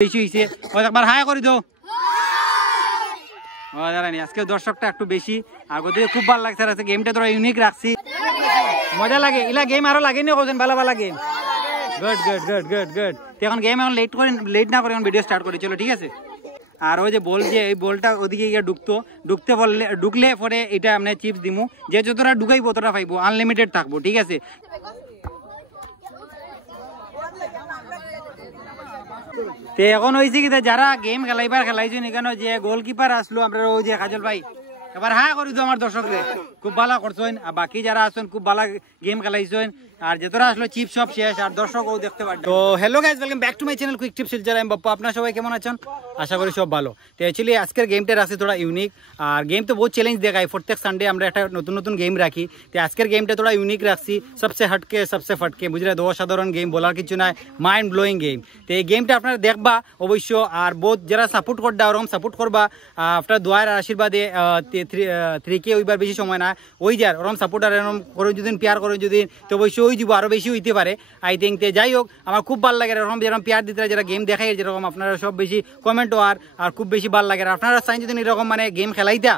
বেশি হইছে একবার হাই করে দাও জানি আজকে দর্শকটা একটু বেশি আর গতি খুব ভালো লাগছে আজকে গেমটা তোরা ইউনিক রাখছি মজা লাগে ইলা গেম আরো লাগেনি কোজন ভালো ভালো game good good good good good এখন গেম এখন লেট না করে এখন ভিডিও স্টার্ট করি চলো ঠিক আছে আর ওই যে বল যে এই বলটা ওদিকে গিয়ে ঢুকতে বললে ঢুকলে পরে এটা আমরা চিপস দিমু যে যতটা ঢুকাইবো ততটা পাইবো আনলিমিটেড থাকবো ঠিক আছে তে এখন হয়েছে কি যারা গেম খেলাইছেন এখানে যে গোলকিপার আসলো আমরা ওই যে কাজল ভাই এবার হ্যাঁ করি তো আমার দর্শকরে খুব ভালো করছেন আর বাকি যারা আছেন খুব ভালো গেম খেলাইছেন আর যেতরা আসলো চিপ সব শেষ আর দর্শকও দেখতে পারেন তো hello guys welcome back to my channel quick tips Silchar আমি বাপ্পা আপনারা সবাই কেমন আছেন আশা করি সব ভালো তো অ্যাকচুয়ালি আজকের গেমটা রাখছি থোড়া ইউনিক আর গেম তো বহুত চ্যালেঞ্জ দেখায় প্রত্যেক সানডে আমরা একটা নতুন নতুন গেম রাখি তো আজকের গেমটা থোড়া ইউনিক রাখছি সবসে হটকে সবসে ফটকে বুঝলে অসাধারণ গেম বলার কিছু নাই মাইন্ড ব্লোয়িং গেম তো এই গেমটা আপনারা দেখবা অবশ্য আর বহুত যারা সাপোর্ট করবা ওরকম সাপোর্ট করবা আপনার দোয়ার আশীর্বাদে 3K ওইবার বেশি সময় না ওই যার ওরকম সাপোর্ট আর এরকম করে যদি পেয়ার করে যদি তো অবশ্যই ওই দিব আরো বেশি হইতে পারে আই থিঙ্ক যাই হোক আমার খুব ভালো লাগে এরকম যেরকম পেয়ার দিতে যারা গেম দেখায় যেরকম আপনারা সব বেশি কমেন্ট আর খুব বেশি ভালো লাগে আপনারা চাই যদি এরকম মানে গেম খেলাইতা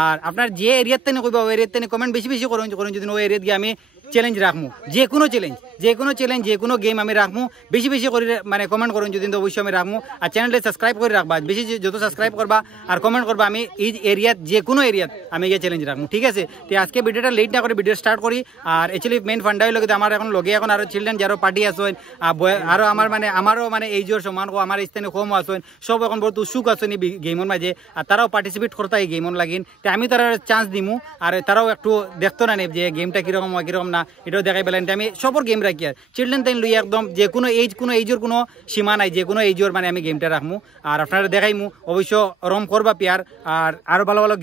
আর আপনার যে এরিয়ার তেনে কইবা ওই এরিয়ার তেনে কমেন্ট বেশি বেশি করুন যদি ওই এরিয়াত গিয়ে আমি চ্যালেঞ্জ রাখবো যে কোনো চ্যালেঞ্জ যে কোনো গেম আমি রাখবো বেশি বেশি করে মানে কমেন্ট করুন যদি অবশ্যই আমি রাখবো আর চ্যানেলটা সাবস্ক্রাইব করে রাখবা বেশি যত সাবস্ক্রাইব করবা আর কমেন্ট করবা আমি এই এরিয়াত যে কোনো এরিয়াত আমি গিয়ে চ্যালেঞ্জ রাখবো ঠিক আছে তো আজকে ভিডিওটা লেট না করে ভিডিও স্টার্ট করি আর অ্যাকচুয়ালি মেন ফান্ডা হলো আমার এখন লগে এখন আরো চিলড্রেন যারা পার্টি আসেন আরো আমারও মানে এই জোর সমান আমার স্থানে কম আসেন সব এখন বহুত উৎসুক আসেন এই গেমের মাঝে আর তারাও পার্টিসিপেট করতে এই গেমন লাগিন তো আমি তারা চান্স দিমু আর তারাও একটু দেখতো না যে গেমটা কিরকম হয় কিরকম না এটাও দেখাই পেলেন আমি সবর গেম রাখি আর চিলড্রেন তাই লই একদম যে কোনো এইজের কোনো সীমা নাই যে কোনো এইজোর মানে আমি গেমটা রাখমু আর আপনারা দেখাইমু অবশ্য রম করবা পেয়ার আর আরো ভালো ভালো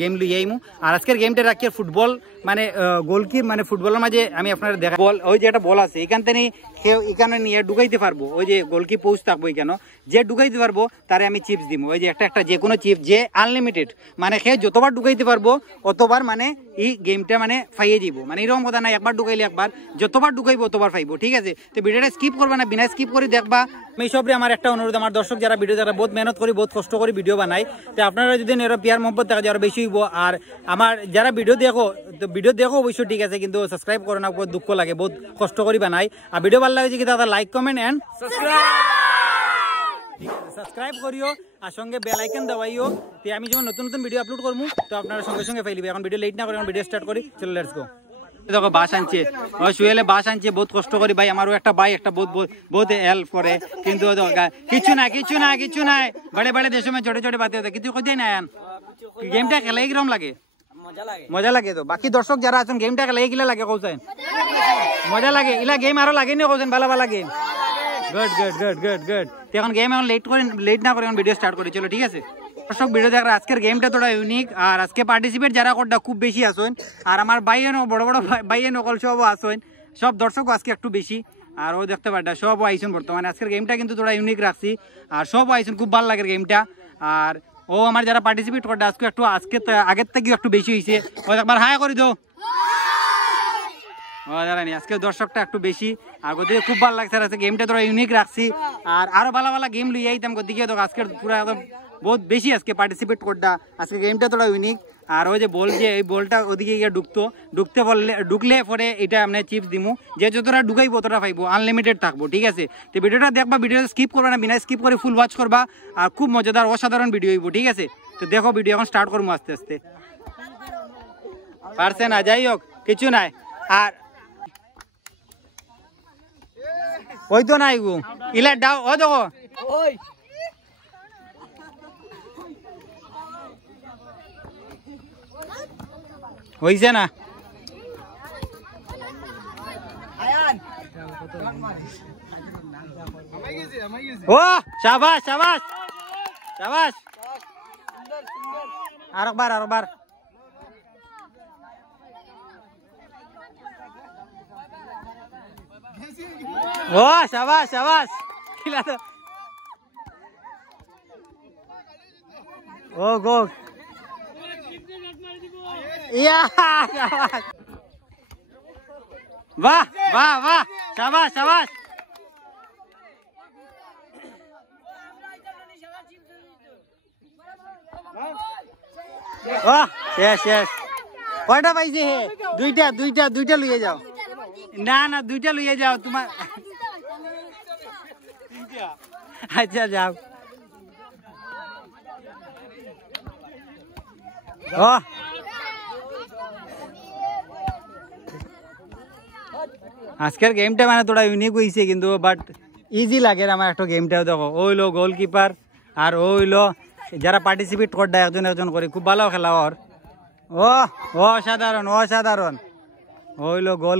গেম লই আইমু আর আজকের গেমটা রাখি ফুটবল মানে গোলকি মানে ফুটবলের মাঝে আমি আপনারা দেখা বল ওই যে একটা বল আছে এখান থেকে কেউ এখানে নিয়ে ঢুকাইতে পারবো ওই যে গোলকি পৌঁছ থাকবো এখানে যে ঢুকাইতে পারবো তারে আমি চিপস দিব ওই যে একটা যে কোনো চিপস যে আনলিমিটেড মানে সে যতবার ঢুকাইতে পারবো অতবার মানে এই গেমটা মানে পাইয়ে দিব মানে এরকম কথা নাই একবার ঢুকাইলে একবার যতবার ঢুকাইবো ততবার পাইবো ঠিক আছে তো ভিডিওটা স্কিপ করবা না বিনা স্কিপ করে দেখবা আমি সবরে আমার একটা অনুরোধ আমার দর্শক যারা ভিডিও যারা বহুত মেহনত করি বহুত কষ্ট করে ভিডিও বানাই তো আপনারা যদি এর পিয়ার মহব্বত দেখা যায় আরো বেশি হইব আর আমার যারা ভিডিও দেখো অবশ্যই ঠিক আছে কিন্তু সাবস্ক্রাইব করো না বহুত দুঃখ লাগে বহুত কষ্ট করি বানাই আর ভিডিও ভালো লাগে কি দাদা লাইক কমেন্ট এন্ড সাবস্ক্রাইব করিও আর সঙ্গে বেল আইকন দবাইও তো আমি যখন নতুন নতুন ভিডিও আপলোড করবো তো আপনারা সঙ্গে সঙ্গে পাইলিবে এখন ভিডিও লেট না করে ভিডিও স্টার্ট করি চলো লেটস গো দেখো বাস আনছে শুয়েলে বাস আনছে বহুত কষ্ট করি ভাই আমারও একটা ভাই একটা বহুত হেল্প করে কিন্তু কিছু নাই বড়ে বড়ে দেশ में छोटे छोटे बातें होते কিছু কই না গেমটা খেলাই কিরকম লাগে মজা লাগে তো বাকি দর্শক যারা আছেন গেমটা খেলাই কিলা লাগে কৌছেন মজা লাগে ইলা গেম আরো লাগেনি কৌছেন ভালো ভালো game good good good good good এখন গেম এখন লেট না করে ভিডিও স্টার্ট করি চলো ঠিক আছে দর্শক ভিডিও দেখার আজকের গেমটা তোরা ইউনিক আর আজকে পার্টিসিপেট যারা করটা খুব বেশি আসেন আর আমার ভাইয়েনও বড় বড় ভাইয়েন নকল সবও আসেন সব দর্শক আজকে একটু বেশি আর ও দেখতে পারটা সবও আইসুন বর্তমানে আজকের গেমটা কিন্তু তোরা ইউনিক রাখছি আর সবও আইসুন খুব ভালো লাগে গেমটা আর ও আমার যারা পার্টিসিপেট করটা আজকে আগের থেকেও একটু বেশি হয়েছে ও একবার হাই করে দাও জানি আজকে দর্শকটা একটু বেশি আর গতি খুব ভালো লাগছে আজকে গেমটা তোরা ইউনিক রাখছি আর আরো ভালো ভালো গেম লই আইতাম গতিকে তো আজকের পুরো একদম বহুত বেশি আজকে পার্টিসিপেট করটা আজকে গেমটা তোরা ইউনিক আর ওই যে বল যে এই বলটা ওদিকে গিয়ে ঢুকলে পরে এটা আমরা চিপস দিমু যে যতটা ঢুকাইবো ততটা পাইবো আনলিমিটেড থাকবো ঠিক আছে তো ভিডিওটা দেখবা ভিডিওটা স্কিপ করবা না বিনা স্কিপ করে ফুল ওয়াচ করবা আর খুব মজাদার অসাধারণ ভিডিও হইব ঠিক আছে তো দেখো ভিডিও এখন স্টার্ট করবো আস্তে আস্তে পারছে না যাই হোক কিছু নাই আর ওই তো নাই গো ইলা দাও ও দেখো ওই হইছে না ও শাবাশ শাবাশ শাবাশ আরেকবার ও শাবাশ শাবাশ খিলা তো ও গো ইয়া শাবাশ বাহ বাহ বাহ শাবাশ শাবাশ ও শেষ শেষ কয়টা পাইছে হে দুইটা দুইটা দুইটা লইয়ে যাও না না দুইটা লইয়ে যাও তোমার আচ্ছা যাও ও আজকের গেমটা মানে তোরা ইউনিক হয়েছে কিন্তু বাট ইজি লাগে আমার একটা গেমটাও দেখো ওইলো গোলকিপার আর ওইলো যারা পার্টিসিপেট করতে একজন একজন করে খুব ভালো খেলা ওর ও অসাধারণ অসাধারণ ওইলো গোল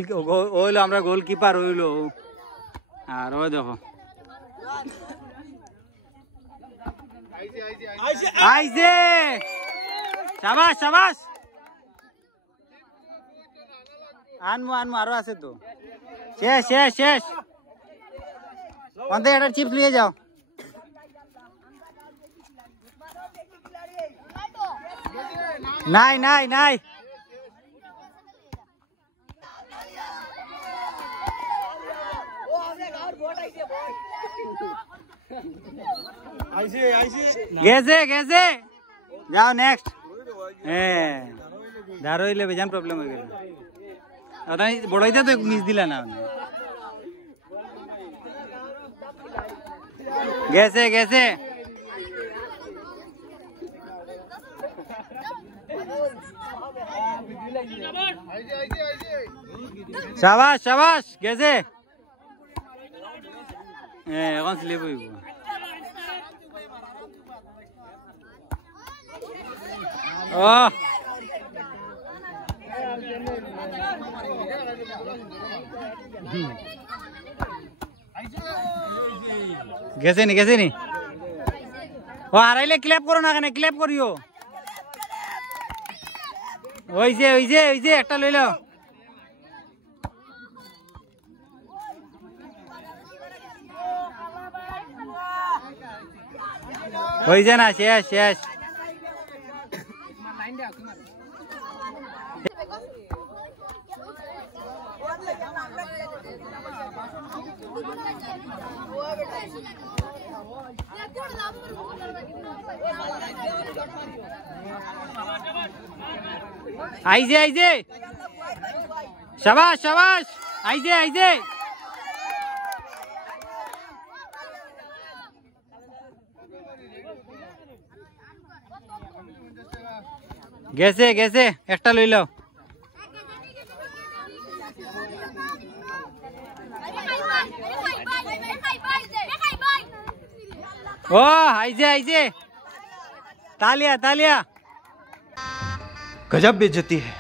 ওইলো আমরা গোলকিপার ওইলো আর ও দেখো আইছে শাবাশ শাবাশ আনমু আনমু আরো আছে তো শেষ শেষ শেষ একটা চিপস নিয়ে যাও নাই নাই নাই গেছে গেছে যাও নেক্সট হ্যাঁ দাঁড়াইলে বেজান প্রবলেম হয়ে গেল বড়াইতে তো মিস দিলা না গেছে গেছে শাবাশ শাবাশ গেছে এখন স্লিপ হইব ও গেছে নি গেছে নি ও হারাইলে ক্ল্যাপ করো না কেন ক্ল্যাপ করিও ওইছে ওইছে ওইছে একটা লইল হইছে না শেষ শেষ আইছে আইছে শাবাশ শাবাশ আইছে আইছে গেছে গেছে একটা লইল ও আইছে আইছে तालिया तालिया गजब बेइज्जती है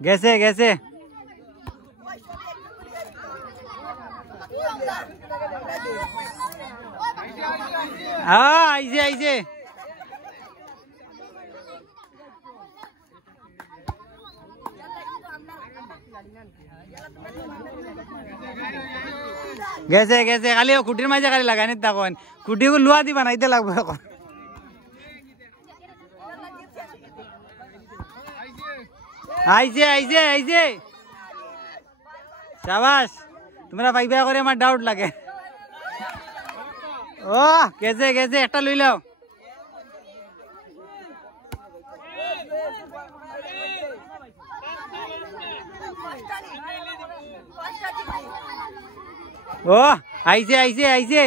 कैसे कैसे हाँ ऐसे ऐसे গেছে গেছে খালি খুঁটির মাঝে খালি লাগানি তখন খুঁটিকে লুয়া দি বানাইতে লাগবে এখন আইছে আইছে আইছে শাবাশ তোমরা পাইবা করে আমার ডাউট লাগে ও গেছে গেছে একটা লই লাও ও আইছে আইছে আইছে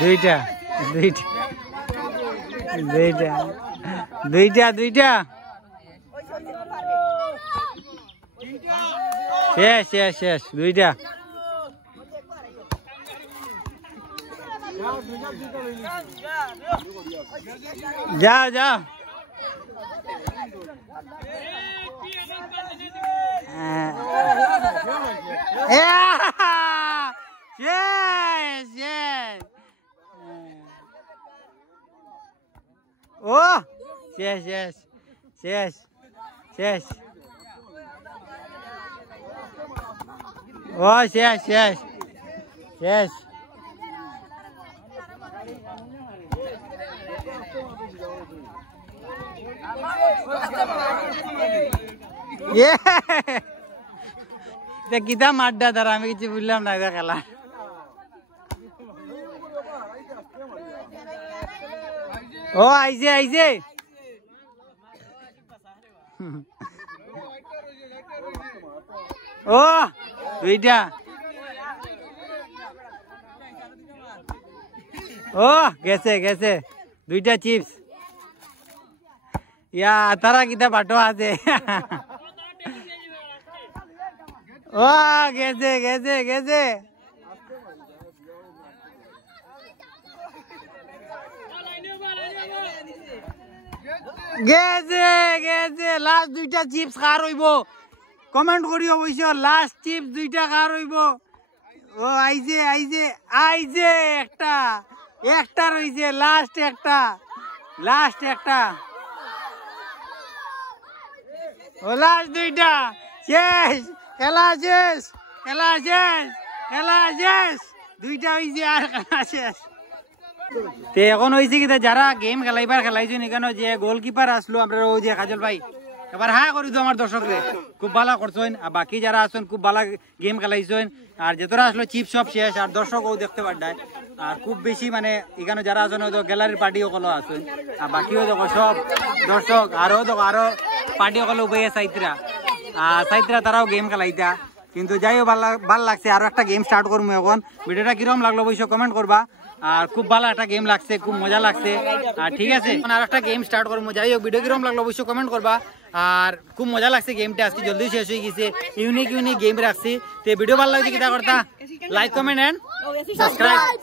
দুইটা দুইটা দুইটা দুইটা দুইটা শেষ শেষ শেষ দুইটা যাও যাও Yes, yes. Oh, yes, yes, yes, yes. Oh, yes, yes, yes. কিতা মাড্ডা দ্বারা আমি কিছু বুঝলাম না খেলা। ও আইছে আইছে ও দুইটা ও গেছে গেছে দুইটা চিপস ইয়া তারা কিতা বাটো আছে ও গেছে গেছে গেছে গেছে গেছে লাস্ট দুইটা চিপস কার হইব কমেন্ট করিও অবশ্য লাস্ট চিপস দুইটা কার হইব ও আইছে আইছে আইছে একটা একটা রইছে লাস্ট একটা ও লাস্ট দুইটা শেষ খেলা শেষ দুইটা হইছে আর খেলা শেষ তে এখন হয়েছে কি যারা গেম খেলাইবার খেলাইছেন এখানে যে গোলকিপার আসলো আমরা ওই যে কাজল ভাই এবার হ্যাঁ করি তো আমার দর্শকরে খুব ভালো করছেন আর বাকি যারা আছেন খুব ভালো গেম খেলাইছেন আর যেতরা আসলো চিপ সব শেষ আর দর্শক ও দেখতে পারডায় আর খুব বেশি মানে এখানে যারা আছেন ওই গ্যালারির পার্টি ওগুলো আছেন আর বাকিও দেখো সব দর্শক আরো দেখো আরো পার্টি ওগুলো উপায় সাইতরা আর সাইতরা তারাও গেম খেলাইতা কিন্তু যাই হোক ভাল লাগছে আরো একটা গেম স্টার্ট করবো এখন ভিডিওটা কিরকম লাগলো অবশ্যই কমেন্ট করবা আর খুব ভালো একটা গেম লাগছে খুব মজা লাগছে আর ঠিক আছে আর একটা গেম স্টার্ট করবো যাই হোক ভিডিও কিরকম লাগলো অবশ্যই কমেন্ট করবা আর খুব মজা লাগছে গেমটা আজকে জলদি শেষ হয়ে গেছে ইউনিক গেম রাখছি তো ভিডিও ভালো লাগছে কিতা করতা লাইক কমেন্ট এন্ড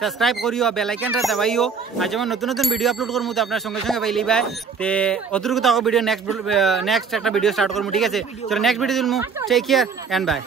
সাবস্ক্রাইব করিও বেল আইকনটা দাবাইও আর যেমন নতুন নতুন ভিডিও আপলোড করবো তো আপনার সঙ্গে সঙ্গে পাইলি ভাই তে অতটুকু তো ভিডিও নেক্সট একটা ভিডিও স্টার্ট করবো ঠিক আছে চলো নেক্সট ভিডিও দিলমু টেক কেয়ার এন্ড বাই।